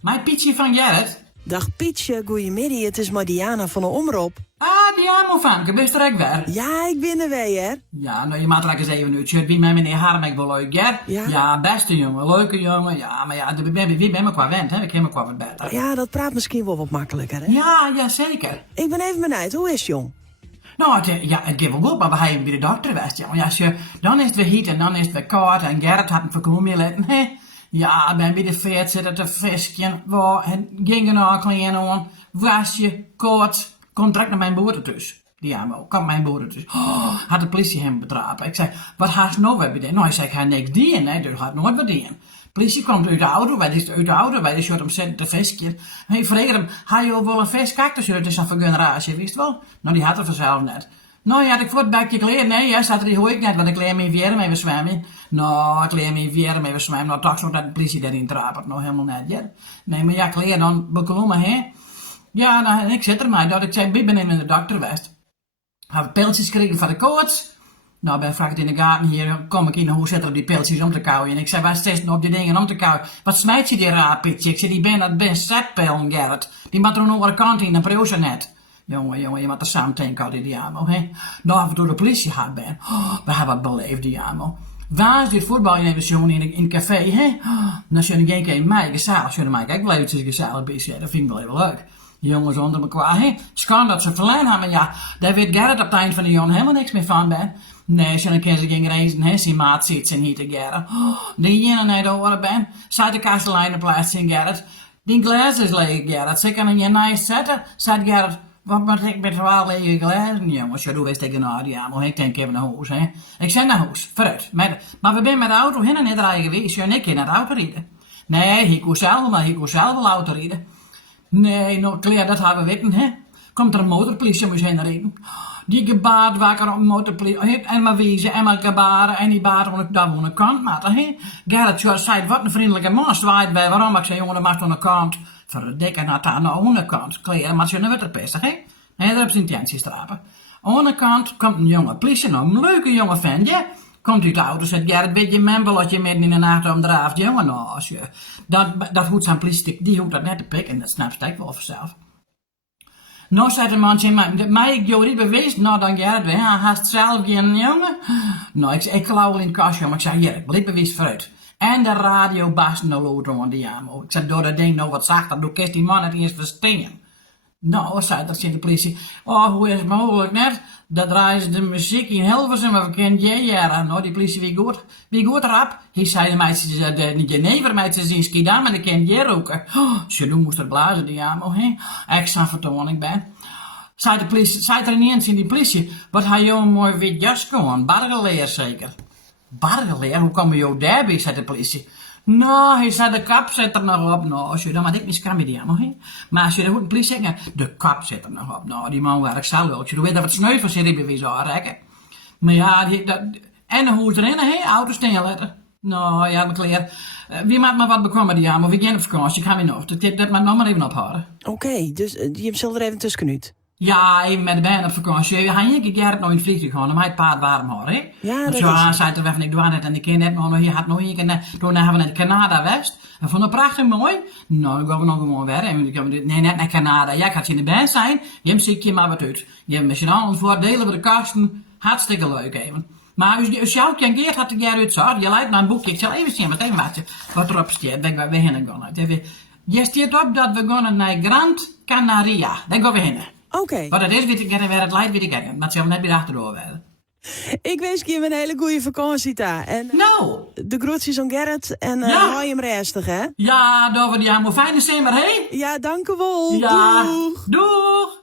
Mijn Pietje van Gerrit. Dag Pietje, goeiemiddag. Het is maar Diana van de Omroep. Ah, die amo vanke, best er ook weer? Ja, ik ben er weer, hè? Ja, nou je maakt er eens even uit. Wie met meneer Harmek wel leuk, Ger? Ja. Beste jongen, leuke jongen. Ja, maar ja, wie ben me qua wend, hè? Ik ken me qua wat beter. Ja, dat praat misschien wel wat makkelijker, hè? Ja, zeker. Ik ben even benieuwd, hoe is het, jong? Nou, het gaat wel goed, maar we hebben bij de dokter geweest, jongen. Ja, dan is het weer heet en dan is het weer koud en Gerrit had een verkoeling laten, hè? Ja, ben bij de veert zitten te visken, en gingen naar klein aan, wasje, koud, kom direct naar mijn boeren thuis. Die amo, kom mijn boeren thuis. Oh, had de politie hem betrapen. Ik zei, wat haast nou weer bij die? Nou, hij zei, ik ga niks dienen, hè, dus had nooit wat dienen. De politie komt uit de auto, wij die short hem zitten te visken. Hij vroeg hem, hij je wel een vis kaktus uit is van generatie, wist wel? Nou, die had het vanzelf net. Nou ja, ik voor het bakje kleren. Nee, ja, zat er die hoor ik net, want ik leer me weer mee zwemmen. Nou, ik leer me weer mee zwemmen. Nou, toch zo dat de politie daarin trapert. Nou, helemaal net, ja. Nee, maar ja, kleren dan beklommen, hè. Ja, nou, en ik zit er maar, dat ik zei, ik ben in de dokter geweest. Heb pilletjes gekregen van de koorts. Nou, ben vraag het in de gaten hier, kom ik in, hoe zitten er die pilletjes om te kauwen? En ik zei, waar steeds nog op die dingen om te kauwen? Wat smijt je die raar, Pietje? Ik zei, die ben zetpillen, Gerrit. Die moet er een andere kant in, een proza net. Jongen, je moet er samen denken uit die amo, hè. Nou, af en toe de politie hard ben. Oh, we hebben wat beleefd, die amo. Waar is dit voetbalinvestition in een café, hè? Oh, dan zullen geen keer mij gezellig, zullen mij ook wel eventjes gezellig bezig. Dat vind ik wel even leuk. Jongens onder elkaar, hè? Skan dat ze verleden hebben, ja. Daar weet Gerrit op het eind van de jongen helemaal niks meer van, ben. Nee, zullen keer ze geen reizen, hè? Zijn maat zit ze niet te Gerrit. Oh, die ene niet over ben. Zei de kastelein op plaats in Gerrit. Die glas is leeg, Gerrit. Ze kunnen je nice zetten, zei Gerrit. Wat ik met wel lege glazen, jongens. Ja, doe eens tegen naar die amo. Ik denk even naar huis, hè. Ik zei naar huis, vooruit. Maar we zijn met de auto heen en niet rijden geweest. Ja, en ik kan naar de auto rijden. Nee, ik kon zelf wel auto rijden. Nee, nou, Claire, dat hebben we weten, hè. Komt er een motorpolitie om ons heen rijden. Die gebaard wakker op een motorpolitie. En maar wezen, en maar gebaren. En die baard daar aan de kant matten, hè. Gerrit zei, wat een vriendelijke man. Zwaait bij, waarom? Ik zei, jongen, dat mag aan de kant. Verdikken naar aan de onderkant. Kleren, maar ze zijn weer pestig, hè. Nee, daar heb ze intenties trappen. Aan de onderkant komt een jonge politie, een leuke jonge vent, ja. Komt uit de auto, zegt Gerrit, weet je membelotje midden in de nacht omdraaft, jongen, nou, als je, dat hoeft zijn politie, die hoeft dat net te pikken, en dat snapt ik wel vanzelf. Nou, zei de man, mij ik jou niet bewezen, nou dan Gerrit, hij haast zelf geen jongen. Nou, ik geloof wel in het kastje, maar ik zei, Gerrit, blijf bewezen vooruit. En de radio baast nou lood aan die amo. Ik zei, door dat ding nou wat zachter, doe kist die man het eerst verstingen. Nou, zei dat in de politie. Oh, hoe is het mogelijk net? Dat draaien ze de muziek in Hilversum, maar we kennen jij. Nou, die politie, wie goed erop? Hij zei de meisjes, de Genevermeisjes in Schiedam, en de ken jij roken. Oh, ze doen moest er blazen, die amo, hè? Extra vertoning ben. Zei de politie, zei er niet eens in die politie, wat had je een mooi wit jas aan? Bargeleer zeker. Bargeleer, hoe kom je daarbij, zei de politie. Nou, hij zei, de kap zit er nog op. Nou, als je dan maar ik niet kan met die allemaal, hè. Maar als je de politie zegt, de kap zit er nog op. Nou, die man werkt zelf wel. Je weet dat het sneuvels in die bewijs aanrekken. Maar ja, en hoe erin, hè, auto's neerletten. Nou, ja, mijn kleer. Wie maakt maar wat bekomen die allemaal? We gaan op vakantie, gaan we nog. Dat moet nog maar even ophouden. Oké, dus je zult er even tussenuit. Ja, even met de band op vakantie. Ga je Gerrit nog in het vliegtuig gaan, om hij het paard warm houden, hè? Ja, dat zo, is hij zei er even, ik doe net en ik ken net nog, je had nog een keer, toen hebben we naar Canada west. En vond het prachtig mooi. Nou, dan gaan we nog gewoon weer. Nee, net naar Canada. Ja, ik had je in de band zijn. Je ziek je maar wat uit. Je hebt misschien al voordelen voor de kasten. Hartstikke leuk even. Maar als jou kan Geert had ik Gerrit zo. Je leidt naar een boekje. Ik zal even zien wat erop staat. Dan gaan we heen gaan. Je staat op dat we gaan naar Gran Canaria. Dan gaan we heen. Oké. Wat dat is, weet ik weer het leidt, weet ik niet. Maar het zal net weer achterdoor werden. Ik wens je een hele goede vakantie daar. En nou! De groetjes aan Gerrit en hou je hem rustig, hè? Ja, dat we die allemaal fijne zomer, hè? Ja, dank u wel. Ja, Doeg! doeg!